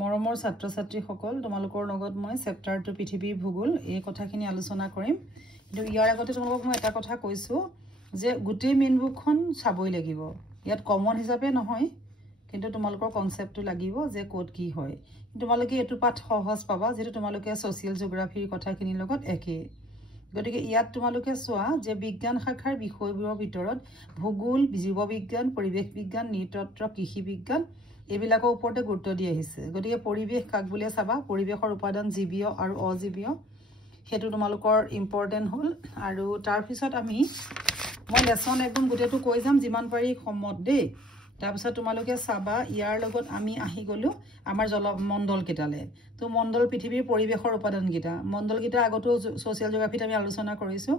মৰমৰ ছাত্ৰ ছাত্ৰীসকল তোমালোকৰ লগত মই চেপ্টাৰ 2 পৃথিৱীৰ ভূগোল এই কথাখিনি আলোচনা কৰিম কিন্তু ইয়াৰ আগতে তোমালোকক মই এটা কথা কৈছো যে গুটেই মেইন বুকখন চাবই লাগিব ইয়াত কমন হিচাপে নহয় কিন্তু তোমালোকৰ কনসেপ্টটো লাগিব যে কোড কি হয় তোমালোকে এটো পাঠ সহজ পাবা যেটো তোমালোকে সোশিয়াল জিওগ্ৰাফিৰ কথাখিনিৰ লগত একে গতিকে ইয়াত তোমালোকে চোৱা যে বিজ্ঞান শাখাৰ বিষয়বোৰৰ ভিতৰত ভূগোল জীৱবিজ্ঞান পৰিৱেশ বিজ্ঞান নৃতত্ত্ব কৃষি বিজ্ঞান এবিলাকৰ ওপৰতে গুৰুত্ব দি আহিছে গতিকে পৰিৱেশ কাক বুলিয়ে চাবা পৰিৱেশৰ উপাদান জীৱীয় আৰু অজীৱীয় হেতু তোমালোকৰ ইম্পৰ্টেন্ট হল আৰু তাৰ পিছত আমি মই লেসন একদম গুটেটো কৈ যাম যিমান পাৰি সমত দে তাৰ পিছত তোমালোকে চাবা ইয়াৰ লগত আমি আহি গলো আমাৰ জলমণ্ডল কেটালে তো মণ্ডল পৃথিৱীৰ পৰিৱেশৰ উপাদান কিটা মণ্ডল কিটা আগতো সোশিয়াল জিওগ্ৰাফিত আমি আলোচনা কৰিছো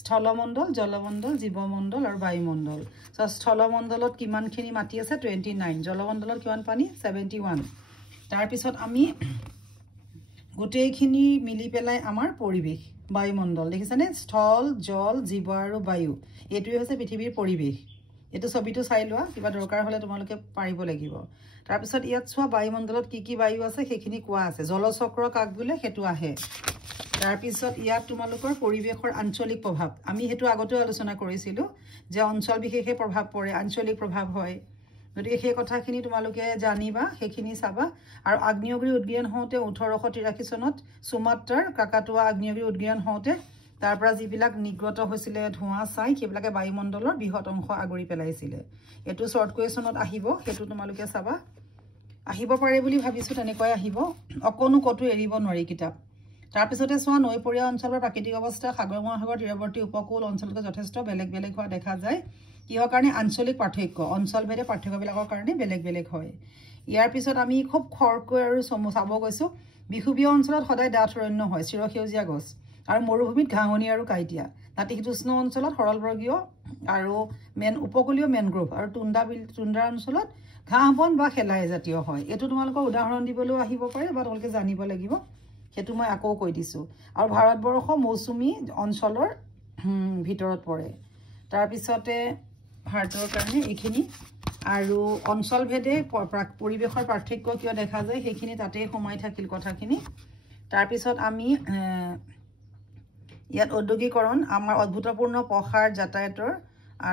স্থলমণ্ডল জলমণ্ডল জীৱমণ্ডল আৰু বায়ুমণ্ডল সো স্থলমণ্ডলত কিমানখিনি মাটি আছে 29 জলমণ্ডলত কিমান পানী 71 তাৰ পিছত আমি গোটেইখিনি মিলি পেলাই আমাৰ পৰিৱেশ বায়ুমণ্ডল দেখিছানে স্থল জল জীৱ আৰু বায়ু এটোই হৈছে পৃথিৱীৰ পৰিৱেশ এটো ছবিটো চাই লোৱা কিবা দৰকাৰ হলে তোমালোকে পাৰিব লাগিব তাৰ পিছত ইয়াত চোৱা বায়ুমণ্ডলত কি বায়ু আছে সেইখিনি কোৱা আছে জলচক্ৰ কাক বোলে হেতু আহে তাৰ পিছত ইয়াত তোমালোকৰ পৰিৱেশৰ আঞ্চলিক প্ৰভাৱ আমি হেতু আগতে আলোচনা কৰিছিলো যে অঞ্চল বিশেষে প্ৰভাৱ পৰে আঞ্চলিক প্ৰভাৱ হয় গতিকে সেই কথাখিনি তোমালোকে জানিবা সেইখিনি চাবা আৰু আগ্নেয়গিৰি উদ্গীয়ন হওঁতে 1883 চনত সুমাত্ৰাৰ কাকাতুৱা আগ্নেয়গিৰি উদ্গীয়ন হওঁতে তাৰ পৰা যিবিলাক নিগ্ৰত হৈছিল ধোঁৱা চাই সেইবিলাকে বায়ুমণ্ডলৰ বৃহৎ অংশ আগৰি পেলাইছিল এটো শৰ্ট কুৱেশ্যনত আহিব হেতু তোমালোকে চাবা আহিব পাৰে বুলি ভাবিছো তেনেকৈ আহিব অকনো কটো এৰিব নোৱাৰি কিতাপ তাৰ পিছতে চোৱা নৈপৰীয়া অঞ্চলৰ প্ৰাকৃতিক অৱস্থা সাগৰ মহাসাগৰ তীৰৱৰ্তী উপকূল অঞ্চলত যথেষ্ট বেলেগ বেলেগ হোৱা দেখা যায় কিহৰ কাৰণে আঞ্চলিক পাৰ্থক্য অঞ্চল ভেদে পাৰ্থক্যবিলাকৰ কাৰণে বেলেগ বেলেগ হয় ইয়াৰ পিছত আমি খুব খৰকৈ আৰু চাব গৈছো বিহুবীয় অঞ্চলত সদায় ডাঠ অৰণ্য হয় চিৰসেউজীয়া গছ আৰু মৰুভূমিত ঘাঁহনি আৰু কাইটিয়া নাতিশীতোষ্ণ অঞ্চলত সৰলবৰ্গীয় আৰু উপকূলীয় মেনগ্ৰোভ আৰু টুন্ড্ৰা অঞ্চলত ঘাঁহ বন বা খেলাই জাতীয় হয় এটো তোমালোকৰ উদাহৰণ দিবলৈ আহিব পাৰে বা তোমালোকে জানিব লাগিব হেতু মই আকৌ কৈ দিছো আৰু ভাৰতবৰ্ষ মৌচুমী অঞ্চলৰ ভিতৰত পৰে তাৰ পিছতে ভাৰতৰ কাৰণে এইখিনি আৰু অঞ্চল ভেদে পৰিৱেশৰ পাৰ্থক্য কিয় দেখা যায় সেইখিনি তাতে সোমাই থাকিল কথাখিনি তাৰ পিছত আমি ইয়াত ঔদ্যোগিকৰণ আমাৰ অদ্ভুতপূৰ্ণ প্ৰসাৰ যাতায়াতৰ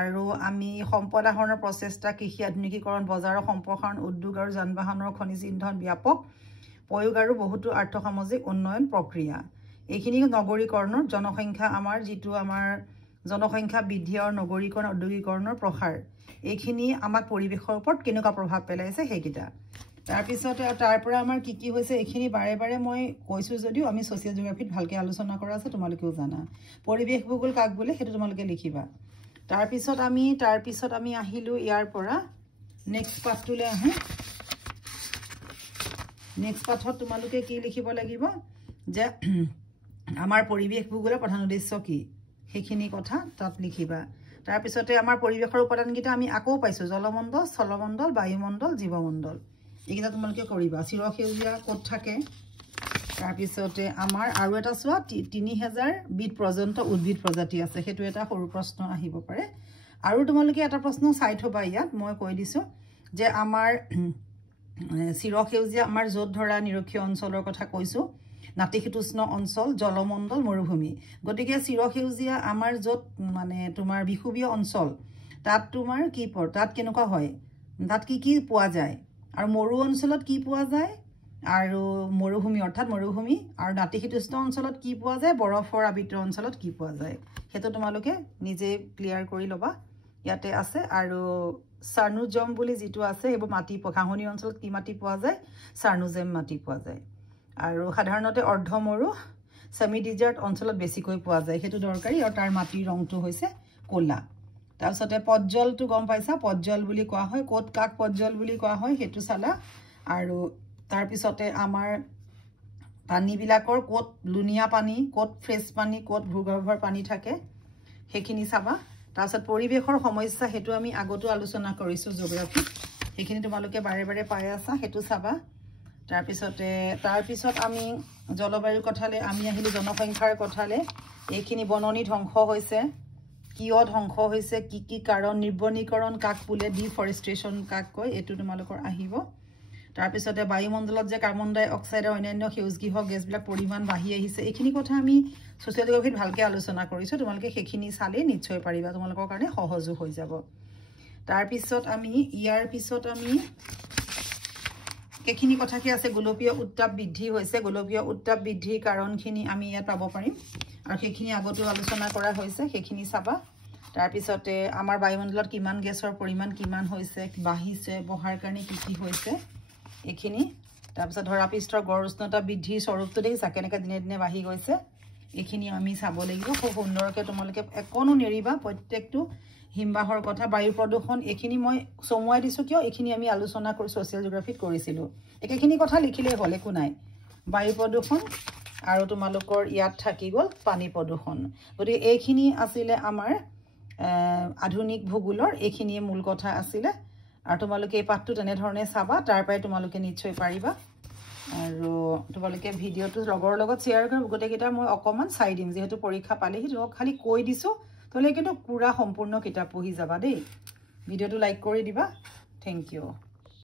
আৰু আমি সম্পদ আহৰণৰ প্ৰচেষ্টা কৃষি আধুনিকীকৰণ বজাৰৰ সম্প্ৰসাৰণ উদ্যোগ আৰু যান-বাহনৰ খনিজ ইন্ধন ব্যাপক প্ৰয়োগ আৰু বহুতো আৰ্থসামাজিক উন্নয়ন প্ৰক্ৰিয়া এইখিনি নগৰীকৰণৰ জনসংখ্যা আমাৰ যিটো আমাৰ জনসংখ্যা বৃদ্ধি আৰু নগৰীকৰণ ঔদ্যোগিকৰণৰ প্ৰসাৰ এইখিনি আমাক পৰিৱেশৰ ওপৰত কেনেকুৱা প্ৰভাৱ পেলাইছে সেইকিটা তাৰ পিছতে তাৰ পৰা আমাৰ কি হৈছে এইখিনি বাৰে বাৰে মই কৈছো যদিও আমি সোশিয়াল জিওগ্ৰাফিত ভালকে আলোচনা কৰা আছে তোমালোকেও জানা পৰিৱেশ ভূগোল কাক বোলে হেতু তোমালোকে লিখিবা তাৰ পিছত আমি আহিলো ইয়াৰ পৰা নেক্সট পাঠটোলৈ আহো নেক্সট পাঠত তোমালোকে কি লিখিব লাগিব যে আমাৰ পৰিৱেশ ভূগোলৰ প্ৰধান উদ্দেশ্য কি সেইখিনি কথা তাত লিখিবা তাৰ পিছতে আমাৰ পৰিৱেশৰ উপাদান কিটা আমি আকৌ পাইছো জলমণ্ডল স্থলমণ্ডল বায়ুমণ্ডল জীৱমণ্ডল এইকিটা তোমালোকে কৰিবা চিৰসেউজীয়া ক'ত থাকে তাৰ পিছতে আমাৰ আৰু এটা চোৱা 3000 বিধ পৰ্যন্ত উদ্ভিদ প্ৰজাতি আছে হেতু এটা সৰু প্ৰশ্ন আহিব পাৰে আৰু তোমালোকে এটা প্ৰশ্ন চাই থবা ইয়াত মই কৈ দিছো যে আমাৰ চিৰসেউজীয়া আমাৰ যত ধৰা নিৰক্ষীয় অঞ্চলৰ কথা কৈছো নাতিশীতোষ্ণ অঞ্চল জলমণ্ডল মৰুভূমি গতিকে চিৰসেউজীয়া আমাৰ যত মানে তোমাৰ বিহুবীয় অঞ্চল তাত তোমাৰ কি তাত কেনেকুৱা হয় তাত কি পোৱা যায় আৰু মৰু অঞ্চলত কি পোৱা যায় আৰু মৰুভূমি অৰ্থাৎ মৰুভূমি আৰু নাতিশীতোষ্ণ অঞ্চলত কি পোৱা যায় বৰফৰ আবৃত অঞ্চলত কি পোৱা যায় হেতু তোমালোকে নিজে ক্লিয়াৰ কৰি লবা ইয়াতে আছে আৰু সাৰ্নুজম বুলি যিটো আছে হেবু মাটি ঘাঁহনি অঞ্চলত কি মাটি পোৱা যায় সাৰ্নুজেম মাটি পোৱা যায় আৰু সাধাৰণতে অৰ্ধমৰু সেমি ডিজাৰ্ট অঞ্চলত বেছিকৈ পোৱা যায় হেতু দৰকাৰী আৰু তাৰ মাটিৰ ৰংটো হৈছে কোলা তাৰ পিছতে পজ্জলটো গম পাইছা পজ্জল বুলি কোৱা হয় কোট কাক পজ্জল বুলি কোৱা হয় হেতু চালা আৰু তাৰ পিছতে আমাৰ পানী বিলাকৰ কোট লুনিয়া পানী কোট ফ্ৰেছ পানী কোট ভূগৰ্ভৰ পানী থাকে সেইখিনি চাবা তাৰ পিছত পৰিৱেশৰ সমস্যা হেতু আমি আগতো আলোচনা কৰিছো জিওগ্ৰাফি সেইখিনি তোমালোকে বাৰে বাৰে পাই আছা হেতু চাবা তাৰ পিছত আমি জলবায়ুৰ কথালে আমি আহিলো জনসংখ্যাৰ কথালে এইখিনি বননি ধ্বংস হৈছে কিয় ধ্বংস হৈছে কি কাৰণ নিৰ্বনীকৰণ কাক বোলে ডিফৰেষ্ট্ৰেচন কাক কয় এটো তোমালোকৰ আহিব তাৰপিছতে বায়ুমণ্ডলত যে কাৰ্বন ডাই অক্সাইড আৰু অন্যান্য সেউজগৃহ গেছবিলাক পৰিমাণ বাঢ়ি আহিছে এইখিনি কথা আমি ছ'চিয়েল জিঅ'গ্ৰাফিত ভালকৈ আলোচনা কৰিছোঁ তোমালোকে সেইখিনি চালেই নিশ্চয় পাৰিবা তোমালোকৰ কাৰণে সহজো হৈ যাব তাৰপিছত আমি ইয়াৰ পিছত আমি এইখিনি কথা কি আছে গোলকীয় উত্তাপ বৃদ্ধি হৈছে গোলকীয় উত্তাপ বৃদ্ধিৰ কাৰণখিনি আমি ইয়াত পাব পাৰিম আৰু সেইখিনি আগতেও আলোচনা কৰা হৈছে সেইখিনি চাবা তাৰপিছতে আমাৰ বায়ুমণ্ডলত কিমান গেছৰ পৰিমাণ কিমান হৈছে বাঢ়িছে বহাৰ কাৰণে কি হৈছে এইখিনি তাৰপিছত ধৰাপৃষ্ঠৰ গড় উষ্ণতা বৃদ্ধিৰ স্বৰূপটো দেখিছা কেনেকৈ দিনে দিনে বাঢ়ি গৈছে এইখিনি আমি চাব লাগিব খুব সুন্দৰকৈ তোমালোকে একনো নেৰিবা প্ৰত্যেকটো হিমবাহৰ কথা বায়ু প্ৰদূষণ এইখিনি মই চমুৱাই দিছোঁ কিয় এইখিনি আমি আলোচনা কৰি ছ'চিয়েল জিঅ'গ্ৰাফিত কৰিছিলোঁ একেখিনি কথা লিখিলেই হ'ল একো নাই বায়ু প্ৰদূষণ আৰু তোমালোকৰ ইয়াত থাকি গ'ল পানী প্ৰদূষণ গতিকে এইখিনি আছিলে আমাৰ আধুনিক ভূগোলৰ এইখিনিয়ে মূল কথা আছিলে আৰু তোমালোকে এই পাঠটো তেনেধৰণে চাবা তাৰ পৰাই তোমালোকে নিশ্চয় পাৰিবা আৰু তোমালোকে ভিডিঅ'টো লগৰ লগত শ্বেয়াৰ কৰি গোটেইকেইটা মই অকণমান চাই দিম যিহেতু পৰীক্ষা পালেহি তোমাক খালি কৈ দিছোঁ তোমালোকে কিন্তু পুৰা সম্পূৰ্ণ কিতাপ পঢ়ি যাবা দেই ভিডিঅ'টো লাইক কৰি দিবা থেংক ইউ